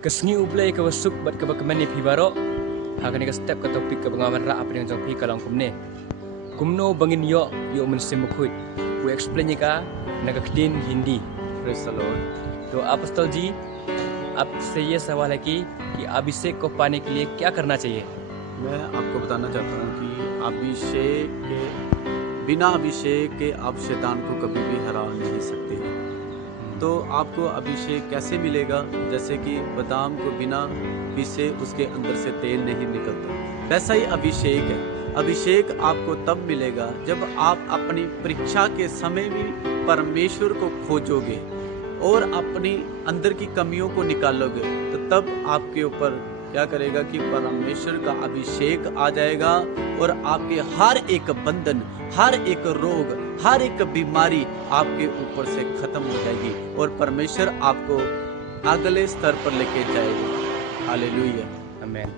Kesngi ublay ka wasuk bat ka bakmani pibaro. Hakani ka step ka topik ka bangawan ra apa yang jong pi kalang kumne. Kumno bangin yo mensimukut. We explain ka nagakdin Hindi. Praise the Lord. तो अपोस्तल जी आपसे ये सवाल है कि अभिषेक को पाने के लिए क्या करना चाहिए? मैं आपको बताना चाहता हूँ कि बिना अभिषेक के आप शैतान को कभी भी हरा नहीं सकते। तो आपको अभिषेक कैसे मिलेगा? जैसे कि बादाम को बिना पीसे उसके अंदर से तेल नहीं निकलता, वैसा ही अभिषेक है। अभिषेक आपको तब मिलेगा जब आप अपनी परीक्षा के समय भी परमेश्वर को खोजोगे और अपनी अंदर की कमियों को निकालोगे, तो तब आपके ऊपर क्या करेगा कि परमेश्वर का अभिषेक आ जाएगा और आपके हर एक बंधन, हर एक रोग, हर एक बीमारी आपके ऊपर से खत्म हो जाएगी और परमेश्वर आपको अगले स्तर पर लेके जाएगा। हालेलुया, आमीन।